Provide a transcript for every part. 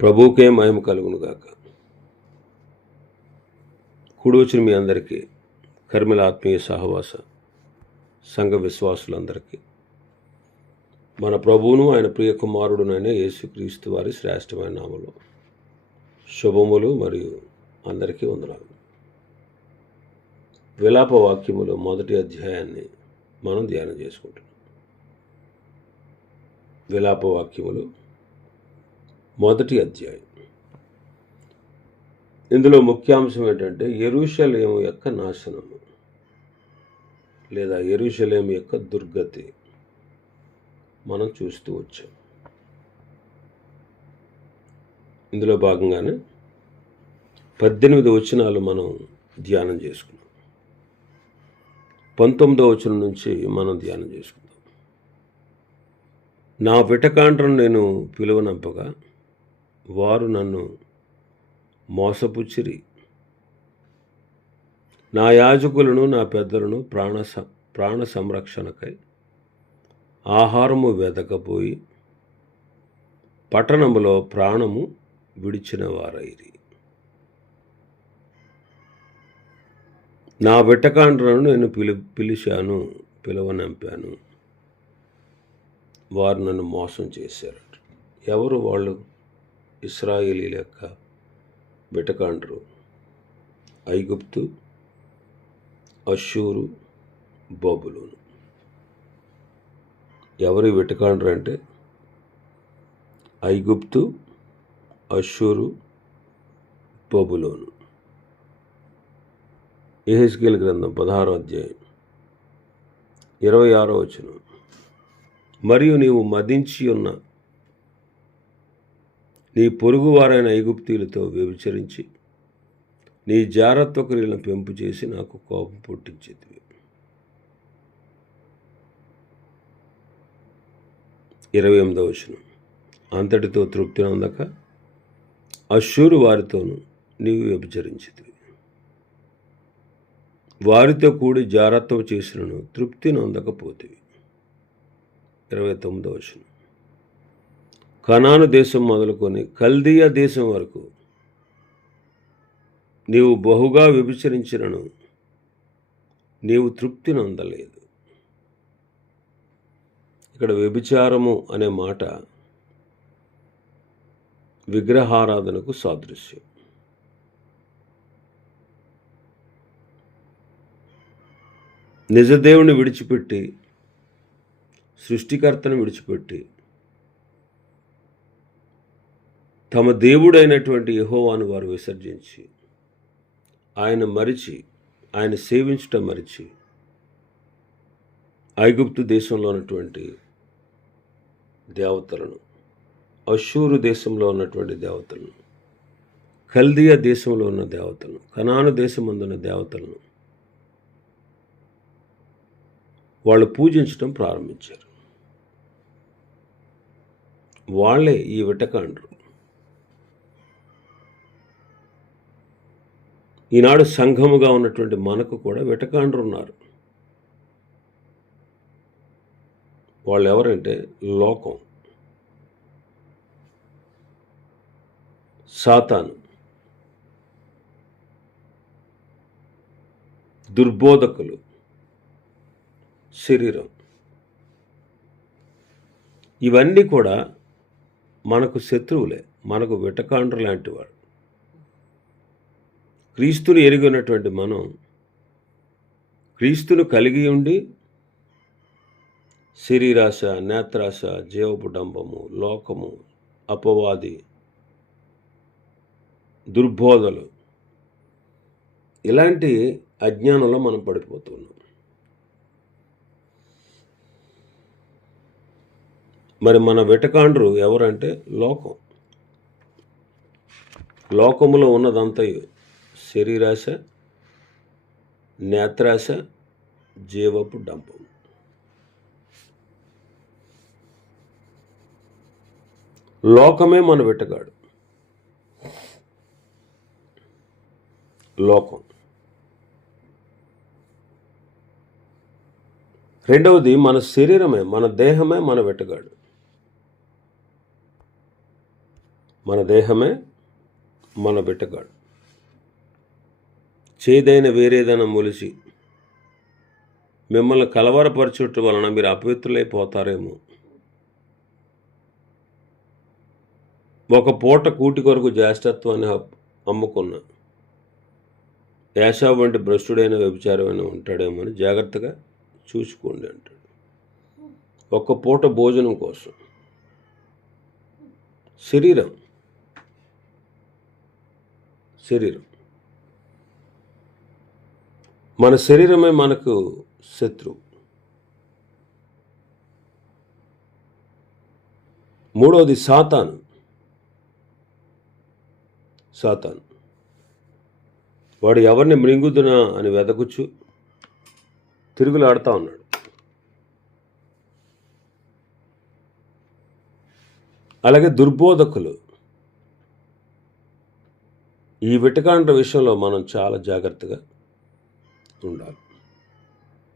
ప్రభువుకే మహిమ కలుగును గాక. కూడి వచ్చిన మీ అందరికీ, కర్మల ఆత్మీయ సహవాస సంఘ విశ్వాసులందరికీ మన ప్రభువును ఆయన ప్రియ కుమారుడునైన యేసుక్రీస్తు వారి శ్రేష్టమైన నామములో శుభములు మరియు అందరికీ వందనాలు. విలాప వాక్యములో మొదటి అధ్యాయాన్ని మనం ధ్యానం చేసుకుంటున్నాం. విలాప వాక్యములు మొదటి అధ్యాయం. ఇందులో ముఖ్యాంశం ఏంటంటే యెరూషలేము యొక్క నాశనము లేదా యెరూషలేము యొక్క దుర్గతి మనం చూస్తూ వచ్చాం. ఇందులో భాగంగానే 18 వచనాలు మనం ధ్యానం చేసుకున్నాం. 19వ వచనం నుంచి మనం ధ్యానం చేసుకుందాం. నా విటకాండ్రను నేను పిలువనంపగా వారు నన్ను మోసపుచ్చిరి. నా యాజకులను నా పెద్దలను ప్రాణ సంరక్షణకై ఆహారము వెదకపోయి పట్టణములో ప్రాణము విడిచిన వారైరి. నా విటకాండ్రను నేను పిలువనంపాను, వారు నన్ను మోసం చేశారు. ఎవరు వాళ్ళు? ఇశ్రాయేలీల యొక్క విటకాండ్రు. ఐగుప్తు, అష్షూరు, బబులోను. ఎవరి విటకాండ్రు అంటే ఐగుప్తు, అష్షూరు, బబులోను. యెహెజ్కేలు గ్రంథం 16వ అధ్యాయం 26వ వచనం. మరియు నీవు మదించి ఉన్న నీ పొరుగువారైన ఐగుప్తీయులతో వ్యభిచరించి నీ జారత్వ క్రియలను పెంపు చేసి నాకు కోపం పుట్టించేది. 28వ వచనం. అంతటితో తృప్తి నొందక అష్షూరు వారితోనూ నీవు వ్యభిచరించితివి. వారితో కూడి జారత్వం చేసినను తృప్తి నొందకపోతివి. 29వ వచనం. కనాను దేశం మొదలుకొని కల్దీయ దేశం వరకు నీవు బహుగా వ్యభిచరించినను నీవు తృప్తి నొందలేదు. ఇక్కడ వ్యభిచారము అనే మాట విగ్రహారాధనకు సాదృశ్యం. నిజదేవుని విడిచిపెట్టి, సృష్టికర్తను విడిచిపెట్టి తమ దేవుడైనటువంటి యెహోవాను వారు విసర్జించి ఆయన మరిచి, ఆయన సేవించటం మరిచి ఐగుప్తు దేశంలో ఉన్నటువంటి దేవతలను, అష్షూరు దేశంలో ఉన్నటువంటి దేవతలను, కల్దీయ దేశంలో ఉన్న దేవతలను, కనాను దేశమందున్న దేవతలను వాళ్ళు పూజించటం ప్రారంభించారు. వాళ్ళే ఈ విటకాండ్రు. ఈనాడు సంఘముగా ఉన్నటువంటి మనకు కూడా విటకాండ్రు ఉన్నారు. వాళ్ళు ఎవరంటే లోకం, సాతాను, దుర్బోధకులు, శరీరం. ఇవన్నీ కూడా మనకు శత్రువులే, మనకు విటకాండ్రు లాంటి వాడు. క్రీస్తుని ఎరిగినటువంటి మనం, క్రీస్తును కలిగి ఉండి శరీరాశ, నేత్రాశ, జీవపు డంబము, లోకము, అపవాది, దుర్బోధలు, ఇలాంటి అజ్ఞానంలో మనం పడిపోతున్నాం. మరి మన విటకాండ్రు ఎవరంటే లోకం. లోకములో ఉన్నదంతయు శరీరాశ, నేత్రాశ, జీవపు డంబం. లోకమే మన విటగాడు. లోకం. రెండవది మన శరీరమే, మన దేహమే మన వెటగాడు. మన దేహమే మన బిట్టగాడు. చేదైన వేరేదైనా మొలిచి మిమ్మల్ని కలవరపరచుట వలన మీరు అపవిత్రులైపోతారేమో. ఒక పూట కూటి కొరకు జ్యేష్ఠత్వాన్ని అమ్ముకున్న ఏశావు వంటి భ్రష్టుడైన వ్యభిచారమైన ఉంటాడేమో అని జాగ్రత్తగా చూసుకోండి అంటాడు. ఒక్క పూట భోజనం కోసం శరీరం మన శరీరమే మనకు శత్రువు. మూడవది సాతాను. వాడు ఎవరిని మృంగుదునా అని వెదకుచ్చు తిరుగులాడుతూ ఉన్నాడు. అలాగే దుర్బోధకులు. ఈ విటకాండ్ర విషయంలో మనం చాలా జాగ్రత్తగా ఉండాలి.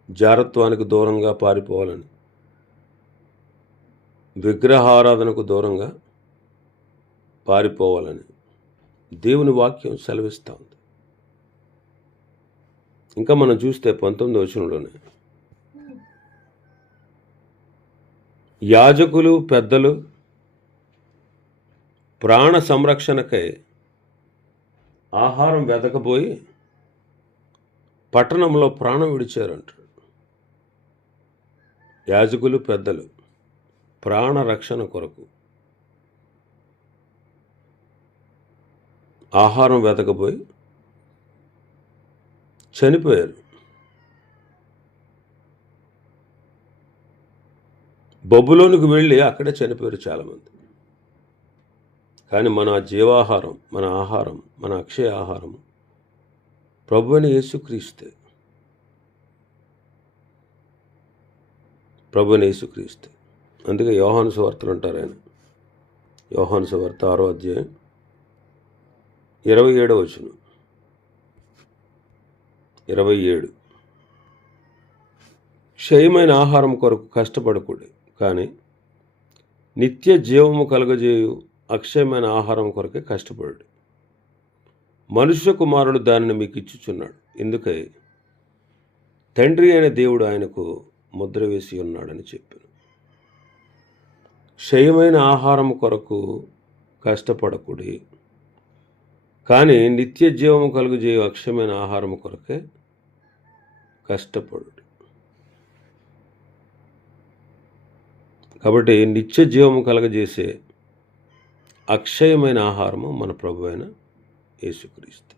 జారత్వానికి దూరంగా పారిపోవాలని, విగ్రహారాధనకు దూరంగా పారిపోవాలని దేవుని వాక్యం సెలవిస్తూ ఉంది. ఇంకా మనం చూస్తే 19వ వచనంలోనే యాజకులు పెద్దలు ప్రాణ సంరక్షణకై ఆహారం వెతకపోయి పట్టణంలో ప్రాణం విడిచారంటారు. యాజకులు పెద్దలు ప్రాణ రక్షణ కొరకు ఆహారం వెతకపోయి చనిపోయారు. బొబ్బులోనికి వెళ్ళి అక్కడే చనిపోయారు చాలామంది. కానీ మన జీవాహారం, మన ఆహారం, మన అక్షయ ఆహారం ప్రభువైన యేసుక్రీస్తే. అందుకే యోహాను సువార్తలు అంటారు ఆయన. యోహాను సువార్త 6వ అధ్యాయం 27వ వచనం. 27 క్షయమైన ఆహారం కొరకు కష్టపడకూడదు, కానీ నిత్య జీవము కలుగజేయు అక్షయమైన ఆహారం కొరకే కష్టపడు. మనుష్య కుమారుడు దానిని మీకు ఇచ్చుచున్నాడు, ఎందుకై తండ్రి అయిన దేవుడు ఆయనకు ముద్ర వేసి ఉన్నాడని చెప్పాను. క్షయమైన ఆహారం కొరకు కష్టపడకూడి, కానీ నిత్య జీవము కలుగజేయు అక్షయమైన ఆహారం కొరకే కష్టపడు. కాబట్టి నిత్య జీవము కలగజేసే అక్షయమైన ఆహారము మన ప్రభు అయిన యేసుక్రీస్తు.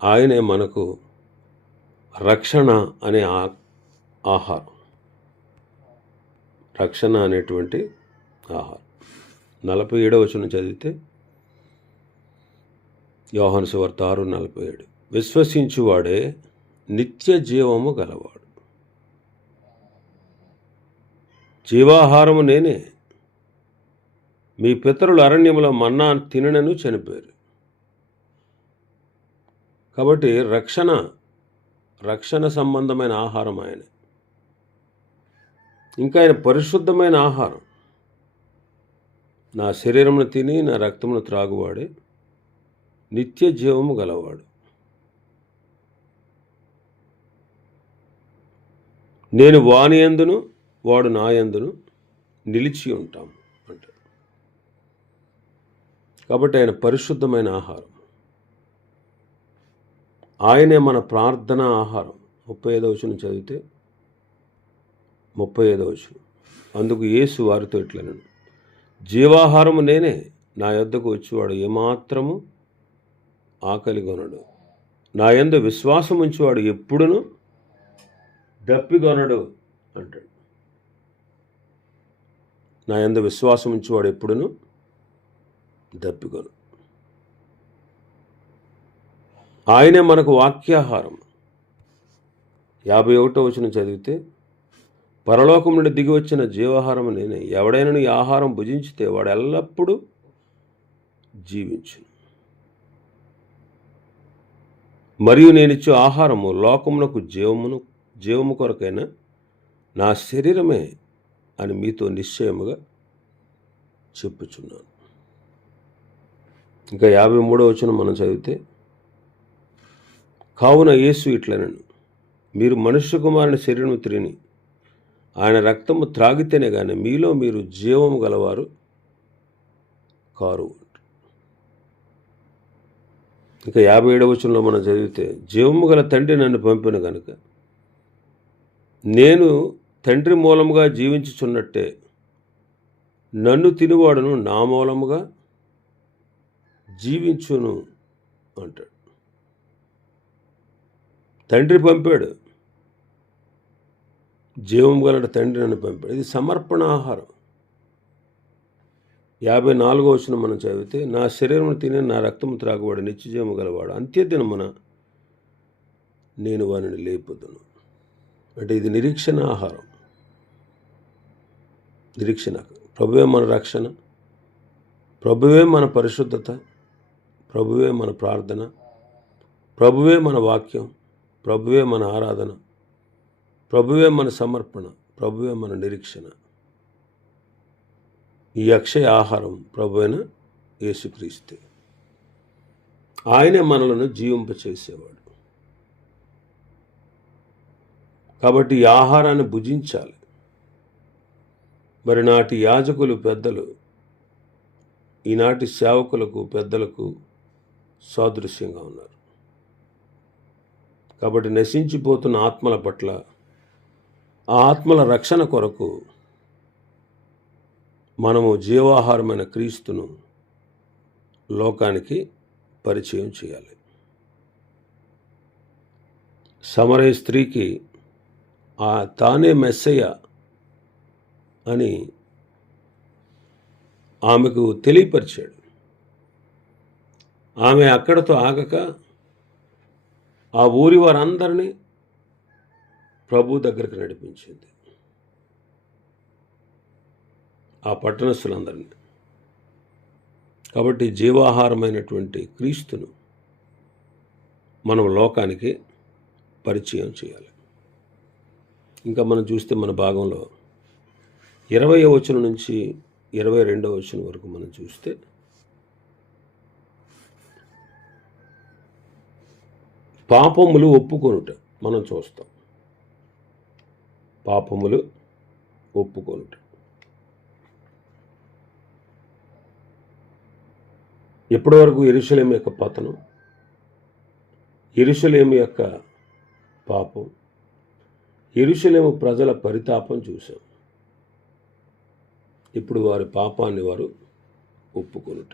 ఆయనే మనకు రక్షణ అనే ఆహారం, రక్షణ అనేటువంటి ఆహారం. 47వ వచనం చదివితే యోహాను సువార్త 6:47 విశ్వసించువాడే నిత్య జీవము గలవాడు. జీవాహారము నేనే. మీ పితరులు అరణ్యములో మన్నా తిననను చనిపోయారు. కాబట్టి రక్షణ సంబంధమైన ఆహారం ఆయన. ఇంకా ఆయన పరిశుద్ధమైన ఆహారం. నా శరీరమును తిని నా రక్తమును త్రాగువాడే నిత్య జీవము గలవాడు. నేను వాని యందును వాడు నా యందును నిలిచి ఉంటాము అంటాడు. కాబట్టి ఆయన పరిశుద్ధమైన ఆహారం. ఆయనే మన ప్రార్థన ఆహారం. 35వ వచనం చదివితే 35వ వచనం. అందుకు యేసు వారితో ఇట్లనెను, జీవాహారము నేనే. నా యొద్దకు వచ్చేవాడు ఏమాత్రము ఆకలిగొనడు. నా యందు విశ్వాసం ఉంచేవాడు ఎప్పుడును దప్పిగొనడు అంటాడు. నా యందు విశ్వాసం ఉంచేవాడు ఎప్పుడును దప్పిగొనడు. ఆయనే మనకు వాక్యాహారం. 51వ వచనం చదివితే పరలోకం నుండి దిగి వచ్చిన జీవాహారం నేనే. ఎవడైనా ఈ ఆహారం భుజించితే వాడు ఎల్లప్పుడూ జీవించును. మరియు నేనిచ్చే ఆహారము లోకమునకు జీవము కొరకైనా నా శరీరమే అని మీతో నిశ్చయముగా చెప్పుచున్నాను. ఇంకా 53వ వచనం మనం చదివితే, కావున యేసు ఇట్లనెను, మీరు మనుష్య కుమారుని శరీరము తిని ఆయన రక్తము త్రాగితేనే కానీ మీలో మీరు జీవము గలవారు కారు. ఇంకా 57వ వచనంలో మనం చదివితే, జీవము గల తండ్రి నన్ను పంపిన గనుక నేను తండ్రి మూలముగా జీవించుచున్నట్టే నన్ను తినివాడును నా మూలముగా జీవించును అంటాడు. తండ్రి పంపాడు, జీవం గల తండ్రి నన్ను పంపాడు. ఇది సమర్పణ ఆహారం. 54వ వచనం మనం చదివితే, నా శరీరమును తిని నా రక్తము త్రాగువాడు నిత్యజీవము గలవాడు, అంత్యదినమున నేను వానిని లేపుదును. అంటే ఇది నిరీక్షణ ఆహారం. నిరీక్షణ. ప్రభువే మన రక్షణ, ప్రభువే మన పరిశుద్ధత, ప్రభువే మన ప్రార్థన, ప్రభువే మన వాక్యం, ప్రభువే మన ఆరాధన, ప్రభువే మన సమర్పణ, ప్రభువే మన నిరీక్షణ. ఈ అక్షయ ఆహారం ప్రభువైన యేసుక్రీస్తే. ఆయనే మనలను జీవింపచేసేవాడు. కాబట్టి ఈ ఆహారాన్ని భుజించాలి. మరి నాటి యాజకులు పెద్దలు ఈనాటి సేవకులకు పెద్దలకు సాదృశ్యంగా ఉన్నారు. కాబట్టి నశించిపోతున్న ఆత్మల పట్ల, ఆ ఆత్మల రక్షణ కొరకు మనము జీవాహారమైన క్రీస్తును లోకానికి పరిచయం చేయాలి. సమరయ స్త్రీకి తానే మెస్సయ్య అని ఆమెకు తెలియపరిచాడు. ఆమె అక్కడతో ఆగక ఆ ఊరి వారందరినీ ప్రభు దగ్గరికి నడిపించింది, ఆ పట్టణస్థులందరినీ. కాబట్టి జీవాహారమైనటువంటి క్రీస్తును మనం లోకానికి పరిచయం చేయాలి. ఇంకా మనం చూస్తే మన భాగంలో 20వ వచనం నుంచి 22వ వచనం వరకు మనం చూస్తే, పాపములు ఒప్పుకొనుట మనం చూస్తాం. పాపములు ఒప్పుకొనుట. ఎప్పటి వరకు యెరూషలేము యొక్క పతనం, యెరూషలేము యొక్క పాపం, యెరూషలేము ప్రజల పరితాపం చూశాం. ఇప్పుడు వారి పాపాన్ని వారు ఒప్పుకొనుట.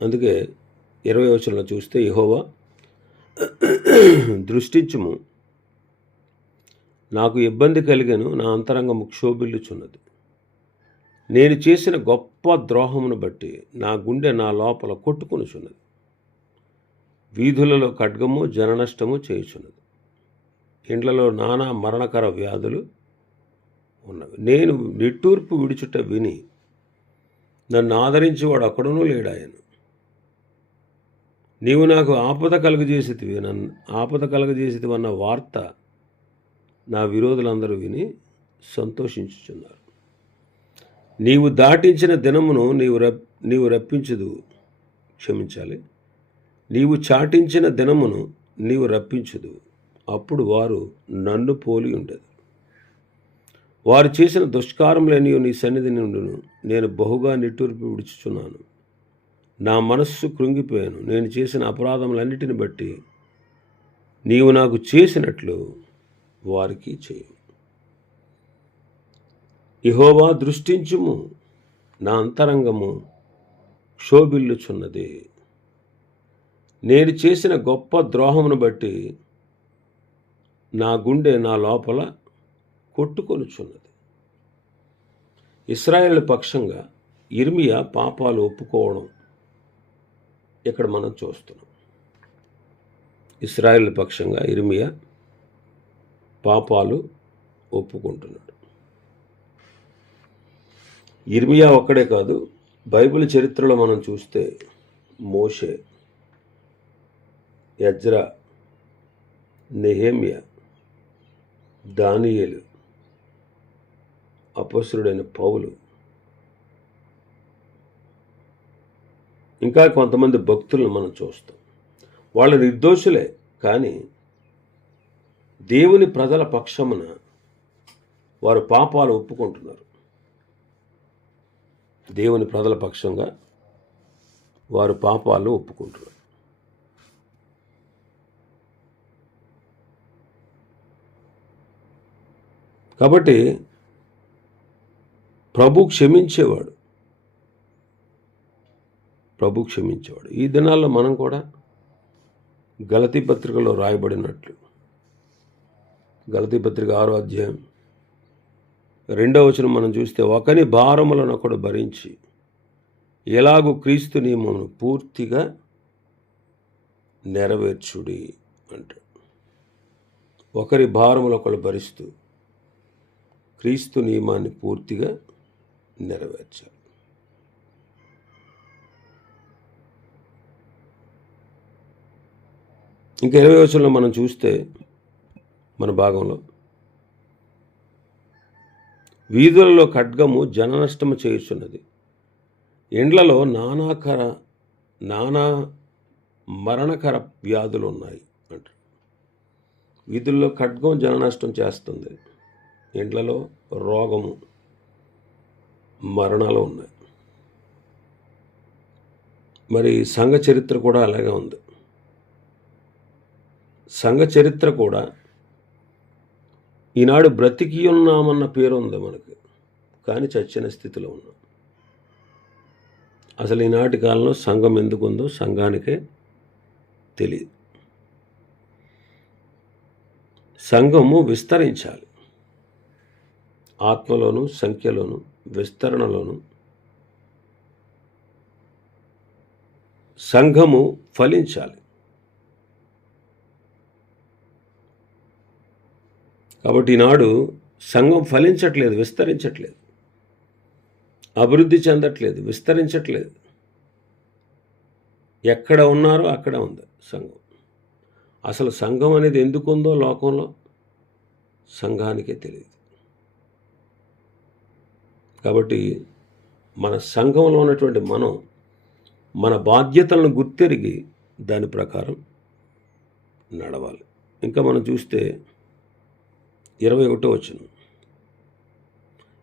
అందుకే 20వ వచనంలో చూస్తే, యెహోవా దృష్టించుము, నాకు ఇబ్బంది కలిగెను, నా అంతరంగము క్షోభిల్లుచున్నది. నేను చేసిన గొప్ప ద్రోహమును బట్టి నా గుండె నా లోపల కొట్టుకొనుచున్నది. వీధులలో ఖడ్గము జననష్టము చేయుచున్నది. ఇండ్లలో నానా మరణకర వ్యాధులు ఉన్నవి. నేను నిట్టూర్పు విడుచుట విని నన్ను ఆదరించేవాడు అక్కడనూ లేడాయను. నీవు నాకు ఆపద కలుగజేసితివి, నన్ను ఆపద కలుగజేసితివి అన్న వార్త నా విరోధులందరూ విని సంతోషించుచున్నారు. నీవు దాటించిన దినమును నీవు రప్పించదు, క్షమించాలి, నీవు చాటించిన దినమును నీవు రప్పించదు, అప్పుడు వారు నన్ను పోలి ఉండదు. వారు చేసిన దుష్కారములన్నీ నీ సన్నిధి నుండును. నేను బహుగా నిట్టూర్పు విడుచుచున్నాను, నా మనస్సు కృంగిపోయాను. నేను చేసిన అపరాధములన్నిటిని బట్టి నీవు నాకు చేసినట్లు వారికి చేయి. యెహోవా దృష్టించుము, నా అంతరంగము క్షోభిల్లుచున్నది. నేను చేసిన గొప్ప ద్రోహమును బట్టి నా గుండె నా లోపల కొట్టుకొనుచున్నది. ఇశ్రాయేలు పక్షంగా యిర్మీయా పాపాలు ఒప్పుకోవడం ఇక్కడ మనం చూస్తున్నాం. ఇశ్రాయేలు పక్షంగా యిర్మీయా పాపాలు ఒప్పుకుంటున్నాడు. యిర్మీయా ఒక్కడే కాదు, బైబిల్ చరిత్రలో మనం చూస్తే మోషే, ఎజ్రా, నెహెమ్యా, దానియేలు, అపొస్తలుడైన పౌలు, ఇంకా కొంతమంది భక్తులను మనం చూస్తాం. వాళ్ళు నిర్దోషులే, కానీ దేవుని ప్రజల పక్షమున వారు పాపాలు ఒప్పుకుంటున్నారు. దేవుని ప్రజల పక్షంగా వారు పాపాలు ఒప్పుకుంటున్నారు. కాబట్టి ప్రభు క్షమించేవాడు. ఈ దినాల్లో మనం కూడా గలతీ పత్రికలో రాయబడినట్లు, గలతీ పత్రిక 6వ అధ్యాయం 2వ వచనం మనం చూస్తే, ఒకని భారములను ఒకడు భరించి ఎలాగూ క్రీస్తు నియమమును పూర్తిగా నెరవేర్చుడి అంటాడు. ఒకరి భారములు ఒకడు భరిస్తూ క్రీస్తు నియమాన్ని పూర్తిగా నెరవేర్చాలి. ఇంకా 20వ వచనంలో మనం చూస్తే మన భాగంలో, వీధులలో ఖడ్గము జననష్టము చేయుచున్నది, ఇండ్లలో నానా మరణకర వ్యాధులు ఉన్నాయి అంటారు. వీధుల్లో ఖడ్గం జననష్టం చేస్తుంది, ఇండ్లలో రోగము మరణాలు ఉన్నాయి. మరి సంఘ చరిత్ర కూడా అలాగే ఉంది. సంఘ చరిత్ర కూడా ఈనాడు బ్రతికి ఉన్నామన్న పేరు ఉంది మనకి, కానీ చచ్చిన స్థితిలో ఉన్నాం. అసలు ఈనాటి కాలంలో సంఘం ఎందుకు ఉందో సంఘానికే తెలియదు. సంఘము విస్తరించాలి, ఆత్మలోను సంఖ్యలోను విస్తరణలోను సంఘము ఫలించాలి. కాబట్టి ఈనాడు సంఘం ఫలించట్లేదు, విస్తరించట్లేదు, అభివృద్ధి చెందట్లేదు, విస్తరించట్లేదు. ఎక్కడ ఉన్నారో అక్కడ ఉంది సంఘం. అసలు సంఘం అనేది ఎందుకు ఉందో లోకంలో సంఘానికే తెలియదు. కాబట్టి మన సంఘంలో ఉన్నటువంటి మనం మన బాధ్యతలను గుర్తెరిగి దాని ప్రకారం నడవాలి. ఇంకా మనం చూస్తే 21వ వచనం,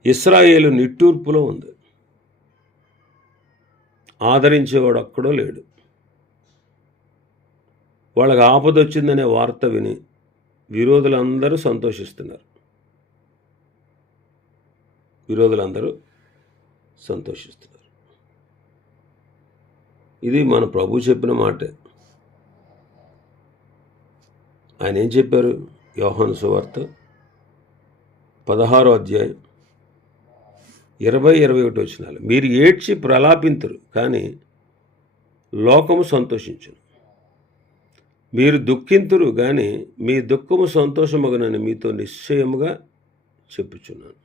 ఇశ్రాయేలు నిట్టూర్పులో ఉంది, ఆదరించేవాడు ఒక్కడో లేడు. వాళ్ళకి ఆపదొచ్చిందనే వార్త విని విరోధులందరూ సంతోషిస్తున్నారు. ఇది మన ప్రభు చెప్పిన మాటే. ఆయన ఏం చెప్పారు? యోహాను సువార్త 16వ అధ్యాయం 20-21 వచనాలు, మీరు ఏడ్చి ప్రలాపింతురు, కానీ లోకము సంతోషించును. మీరు దుఃఖింతురు, కానీ మీ దుఃఖము సంతోషమగునని మీతో నిశ్చయముగా చెప్పుచున్నాను.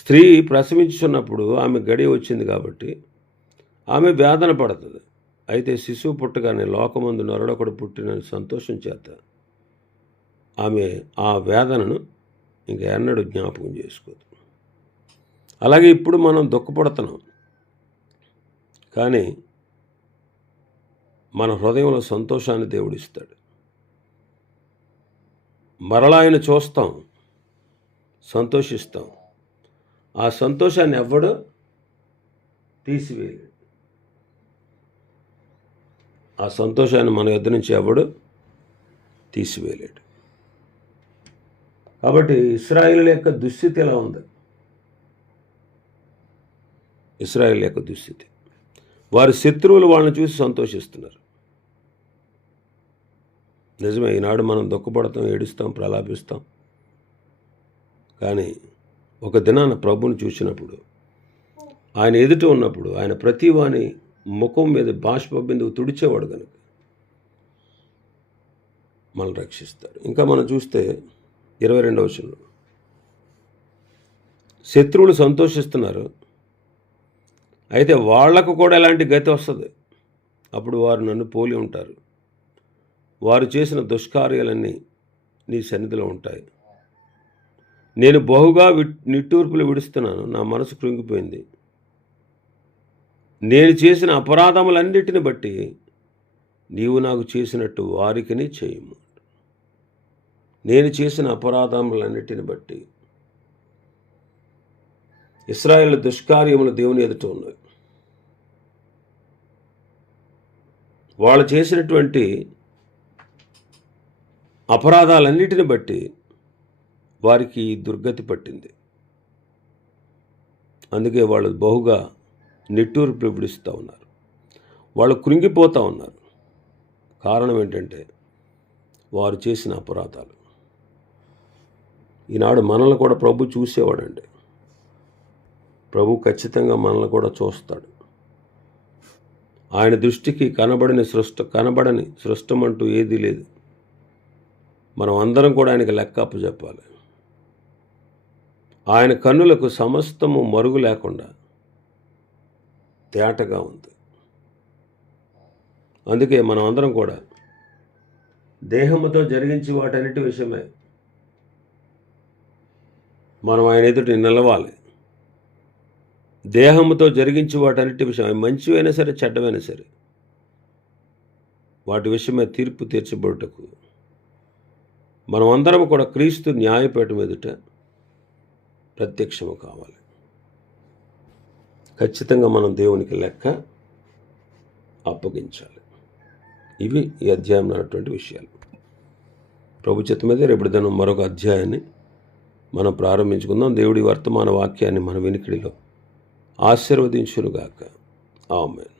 స్త్రీ ప్రసవించుచున్నప్పుడు ఆమె గడియ వచ్చింది కాబట్టి ఆమె వేదన పడుతుంది. అయితే శిశువు పుట్టగానే లోకమందు నరుడొకడు పుట్టిన సంతోషం చేత ఆమె ఆ వేదనను ఇంకా ఎన్నడూ జ్ఞాపకం చేసుకోదు. అలాగే ఇప్పుడు మనం దుఃఖపడుతున్నాం, కానీ మన హృదయంలో సంతోషాన్ని దేవుడు ఇస్తాడు. మరలా ఆయన చూస్తాం, సంతోషిస్తాం. ఆ సంతోషాన్ని ఎవ్వడూ తీసివేయలేడు. ఆ సంతోషాన్ని మన యొద్ద నుంచి ఎవడు తీసివేయలేడు. కాబట్టి ఇశ్రాయేలు యొక్క దుస్థితి ఎలా ఉంది? ఇశ్రాయేలు యొక్క దుస్థితి, వారి శత్రువులు వాళ్ళని చూసి సంతోషిస్తున్నారు. నిజమే, ఈనాడు మనం దుఃఖపడతాం, ఏడుస్తాం, ప్రలాపిస్తాం. కానీ ఒక దినాన ప్రభువుని చూసినప్పుడు, ఆయన ఎదుట ఉన్నప్పుడు, ఆయన ప్రతి వాని ముఖం మీద బాష్ప బిందువు తుడిచేవాడు కనుక మనం రక్షిస్తాడు. ఇంకా మనం చూస్తే 22వ వచనంలో, శత్రువులు సంతోషిస్తున్నారు, అయితే వాళ్లకు కూడా ఎలాంటి గతి వస్తుంది. అప్పుడు వారు నన్ను పోలి ఉంటారు, వారు చేసిన దుష్కార్యాలన్నీ నీ సన్నిధిలో ఉంటాయి. నేను బహుగా నిట్టూర్పులు విడుస్తున్నాను, నా మనసు కృంగిపోయింది. నేను చేసిన అపరాధములన్నిటిని బట్టి నీవు నాకు చేసినట్టు వారికిని చేయము. నేను చేసిన అపరాధములన్నిటిని బట్టి ఇశ్రాయేలు దుష్కార్యములు దేవుని ఎదుట ఉన్నాయి. వాళ్ళు చేసినటువంటి అపరాధాలన్నిటిని బట్టి వారికి దుర్గతి పట్టింది. అందుకే వాళ్ళు బహుగా నిట్టూర్పులు విడుస్తూ ఉన్నారు. వాళ్ళు కృంగిపోతూ ఉన్నారు. కారణం ఏంటంటే వారు చేసిన అపరాధాలు. ఈనాడు మనల్ని కూడా ప్రభు చూసేవాడండి. ప్రభు ఖచ్చితంగా మనల్ని కూడా చూస్తాడు. ఆయన దృష్టికి కనబడని సృష్టమంటూ ఏదీ లేదు. మనం అందరం కూడా ఆయనకి లెక్క అప్పచెప్పాలి. ఆయన కన్నులకు సమస్తము మరుగు లేకుండా తేటగా ఉంది. అందుకే మనం అందరం కూడా దేహముతో జరిగించి వాటన్నిటి విషయమే మనం ఆయన ఎదుటి నిలవాలి. దేహముతో జరిగించి వాటన్నిటి విషయం, మంచివైనా సరే చెడ్డమైనా సరే, వాటి విషయమే తీర్పు తీర్చబడుటకు మనం అందరం కూడా క్రీస్తు న్యాయపీఠం ఎదుట ప్రత్యక్షము కావాలి. ఖచ్చితంగా మనం దేవునికి లెక్క అప్పగించాలి. ఇవి ఈ అధ్యాయంలో ఉన్నటువంటి విషయాలు. ప్రభు చిత్తం మీద రేపటి దినం మరొక అధ్యాయాన్ని మనం ప్రారంభించుకుందాం. దేవుడి వర్తమాన వాక్యాన్ని మన వినికిడిలో ఆశీర్వదించునుగాక. ఆమేన్.